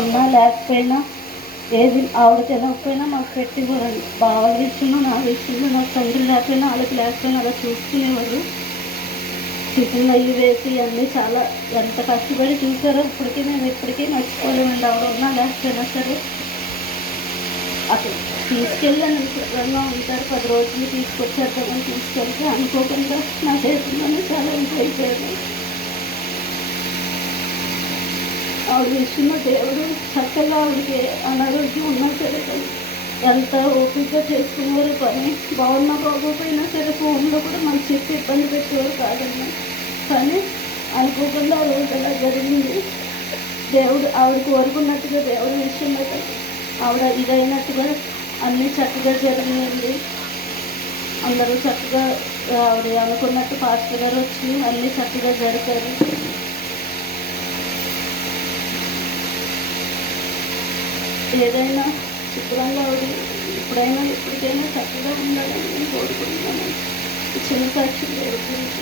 ఉన్నా లేకపోయినా ఏది ఆవిడ తినకపోయినా మాకు పెట్టివ్వరండి. బావల విషయంలో నా విషయంలో నాకు తండ్రి లేకపోయినా వాళ్ళకి లేకపోయినా అలా చూసుకునేవారు. టిఫిన్లు అవి వేసి అన్నీ చాలా ఎంత కష్టపడి చూసారో ఇప్పటికీ మేము ఎప్పటికీ మర్చిపోలేమండి. ఆవిడ ఉన్నా లేకపోయినా సరే అసలు తీసుకెళ్ళాను. శుభ్రంగా ఉంటారు 10 రోజులు తీసుకొచ్చేద్దామని తీసుకెళ్తే అనుకోకుండా నా చేతుల్లోనే చాలా ఇంట్లో అయిపోయారు. ఆవిడ విషయంలో దేవుడు చక్కగా ఆవిడకి అనారోగ్యం ఉన్నా సరే ఎంత ఓపికగా చేసుకునేవారు పని. బాగున్నా బాగోపోయినా సరే ఫోన్లో కూడా మనకు చెప్పి ఇబ్బంది పెట్టేవారు కాదన్నా. కానీ అనుకోకుండా ఆ రోజు అలా జరిగింది. దేవుడు ఆవిడ కోరుకున్నట్టుగా దేవుడి విషయంలో ఆవిడ ఇదైనట్టుగా అన్నీ చక్కగా జరిగినాయండి. అందరూ చక్కగా ఆవిడ అనుకున్నట్టు పాస్టర్ గారు వచ్చి అన్నీ చక్కగా జరిపారు. ఏదైనా శుభ్రంగా ఆవిడ ఇప్పుడైనా ఎప్పటికైనా చక్కగా ఉండాలని నేను కోరుకుంటున్నాను. చిన్న సాక్షి దేవుడి గురించి